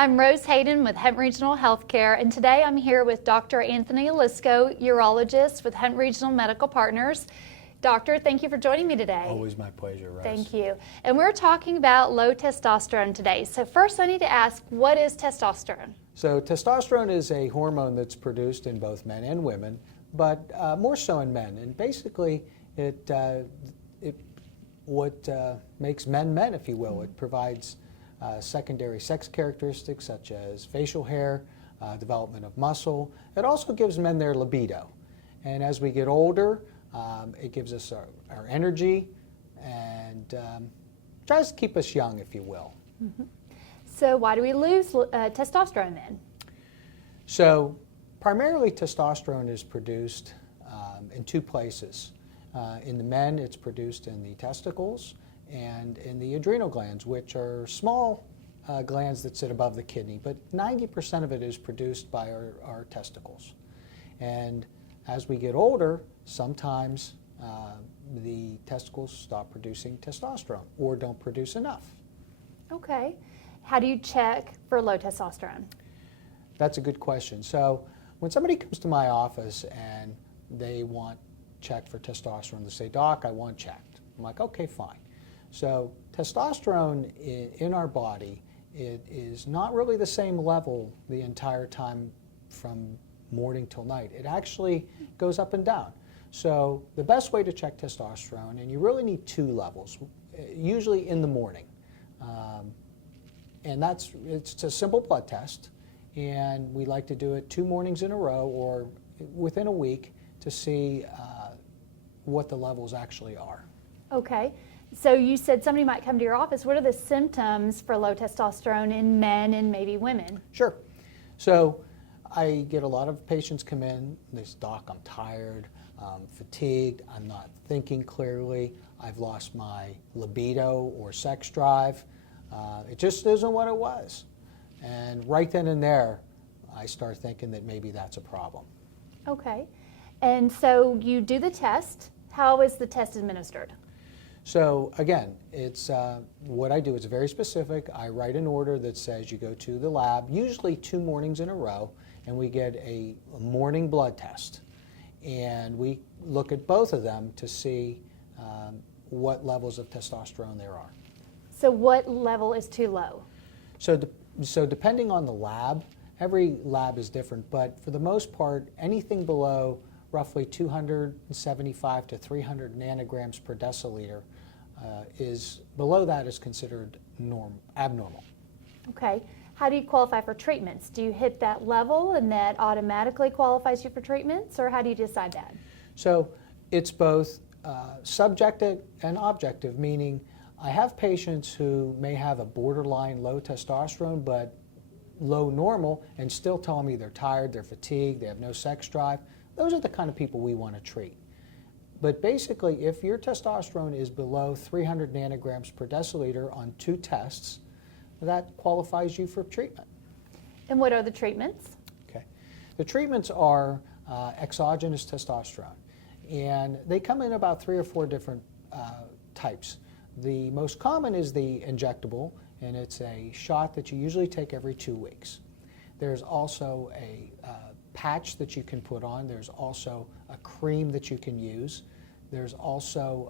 I'm Rose Hayden with Hunt Regional Healthcare, and today I'm here with Dr. Anthony Elisco, urologist with Hunt Regional Medical Partners. Doctor, thank you for joining me today. Always my pleasure, Rose. Thank you. And we're talking about low testosterone today. So first I need to ask, what is testosterone? So testosterone is a hormone that's produced in both men and women, but more so in men. And basically, what makes men men, if you will. It provides secondary sex characteristics such as facial hair, development of muscle. It also gives men their libido. And as we get older, it gives us our energy and tries to keep us young, if you will. Mm-hmm. So why do we lose testosterone then? So primarily testosterone is produced in two places. In the men, it's produced in the testicles and in the adrenal glands, which are small glands that sit above the kidney, but 90% of it is produced by our testicles. And as we get older, sometimes the testicles stop producing testosterone or don't produce enough. Okay. How do you check for low testosterone? That's a good question. So when somebody comes to my office and they want checked for testosterone, they say, "Doc, I want checked." I'm like, "Okay, fine." So testosterone in our body, it is not really the same level the entire time from morning till night. It actually goes up and down. So the best way to check testosterone, and you really need two levels, usually in the morning. And it's a simple blood test, and we like to do it 2 mornings in a row or within a week to see what the levels actually are. Okay. So you said somebody might come to your office. What are the symptoms for low testosterone in men and maybe women? Sure. So I get a lot of patients come in, they say, "Doc, I'm tired, I'm fatigued, I'm not thinking clearly, I've lost my libido or sex drive. It just isn't what it was." And right then and there, I start thinking that maybe that's a problem. Okay. And so you do the test. How is the test administered? So again, it's what I do is very specific. I write an order that says you go to the lab, usually 2 mornings in a row, and we get a morning blood test. And we look at both of them to see what levels of testosterone there are. So what level is too low? So depending on the lab, every lab is different, but for the most part, anything below roughly 275 to 300 nanograms per deciliter below that is considered abnormal. Okay. How do you qualify for treatments? Do you hit that level and that automatically qualifies you for treatments, or how do you decide that? So it's both subjective and objective, meaning I have patients who may have a borderline low testosterone but low normal and still tell me they're tired, they're fatigued, they have no sex drive. Those are the kind of people we want to treat. But basically, if your testosterone is below 300 nanograms per deciliter on 2 tests, that qualifies you for treatment. And what are the treatments? Okay. The treatments are exogenous testosterone, and they come in about 3 or 4 different types. The most common is the injectable, and it's a shot that you usually take every 2 weeks. There's also a patch that you can put on. There's also a cream that you can use. There's also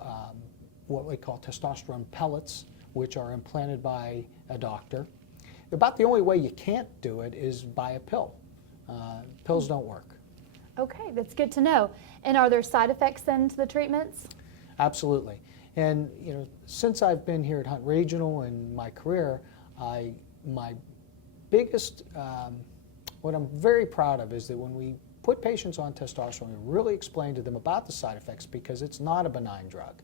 what we call testosterone pellets, which are implanted by a doctor. About the only way you can't do it is by a pill. Pills don't work. Okay, that's good to know. And are there side effects then to the treatments? Absolutely. And since I've been here at Hunt Regional in my career, my biggest, what I'm very proud of is that when we put patients on testosterone, we really explain to them about the side effects because it's not a benign drug.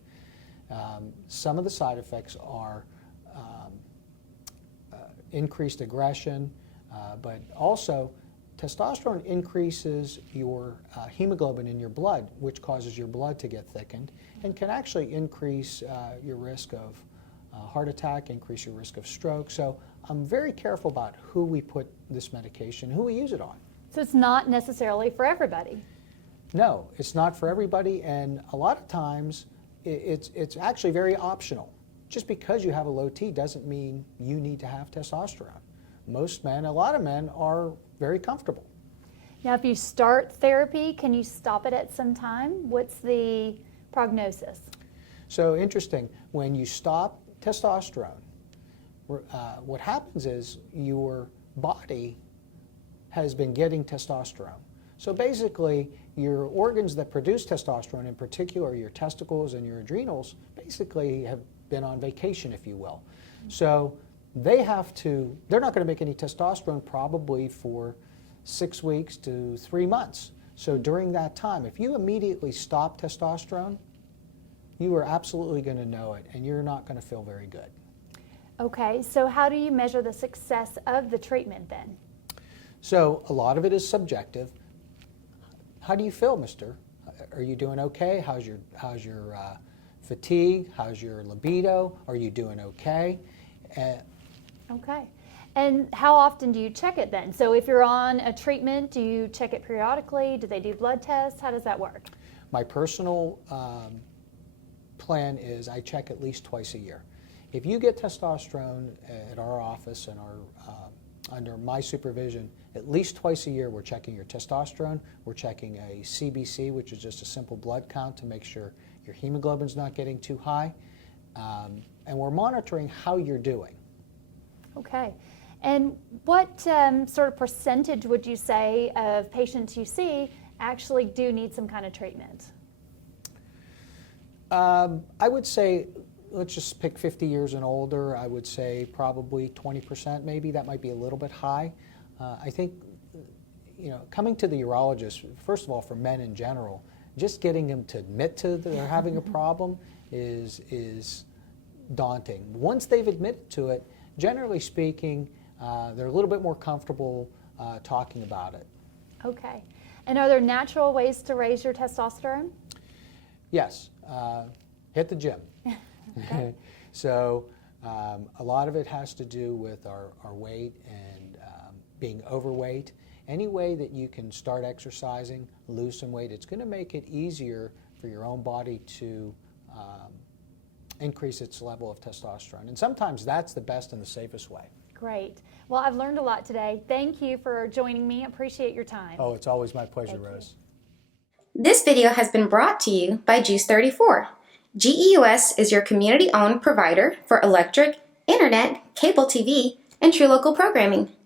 Some of the side effects are increased aggression, but also testosterone increases your hemoglobin in your blood, which causes your blood to get thickened and can actually increase your risk of heart attack, increase your risk of stroke. So I'm very careful about who we put this medication, who we use it on. So it's not necessarily for everybody? No, it's not for everybody, and a lot of times it's actually very optional. Just because you have a low T doesn't mean you need to have testosterone. most men, a lot of men, are very comfortable. Now, if you start therapy, can you stop it at some time? What's the prognosis? So interesting, when you stop testosterone, what happens is your body has been getting testosterone. So basically, your organs that produce testosterone, in particular your testicles and your adrenals, basically have been on vacation, if you will. So they're not going to make any testosterone probably for 6 weeks to 3 months. So during that time, if you immediately stop testosterone, you are absolutely going to know it, and you're not going to feel very good. Okay, so how do you measure the success of the treatment then? So a lot of it is subjective. How do you feel, mister? Are you doing okay? How's your fatigue? How's your libido? Are you doing okay? Okay. And how often do you check it then? So if you're on a treatment, do you check it periodically? Do they do blood tests? How does that work? My personal plan is I check at least twice a year. If you get testosterone at our office and under my supervision, at least twice a year we're checking your testosterone, we're checking a CBC, which is just a simple blood count to make sure your hemoglobin's not getting too high, and we're monitoring how you're doing. Okay. And what sort of percentage would you say of patients you see actually do need some kind of treatment? I would say, let's just pick 50 years and older. I would say probably 20% maybe. That might be a little bit high. I think, coming to the urologist, first of all, for men in general, just getting them to admit to that they're having a problem is daunting. Once they've admitted to it, generally speaking, they're a little bit more comfortable talking about it. Okay. And are there natural ways to raise your testosterone? Yes. Hit the gym. Okay. So a lot of it has to do with our weight and being overweight. Any way that you can start exercising, lose some weight, it's going to make it easier for your own body to increase its level of testosterone. And sometimes that's the best and the safest way. Great. Well, I've learned a lot today. Thank you for joining me. I appreciate your time. Oh, it's always my pleasure, Thank you. Rose. This video has been brought to you by Juice 34. GEUS is your community-owned provider for electric, internet, cable TV, and true local programming.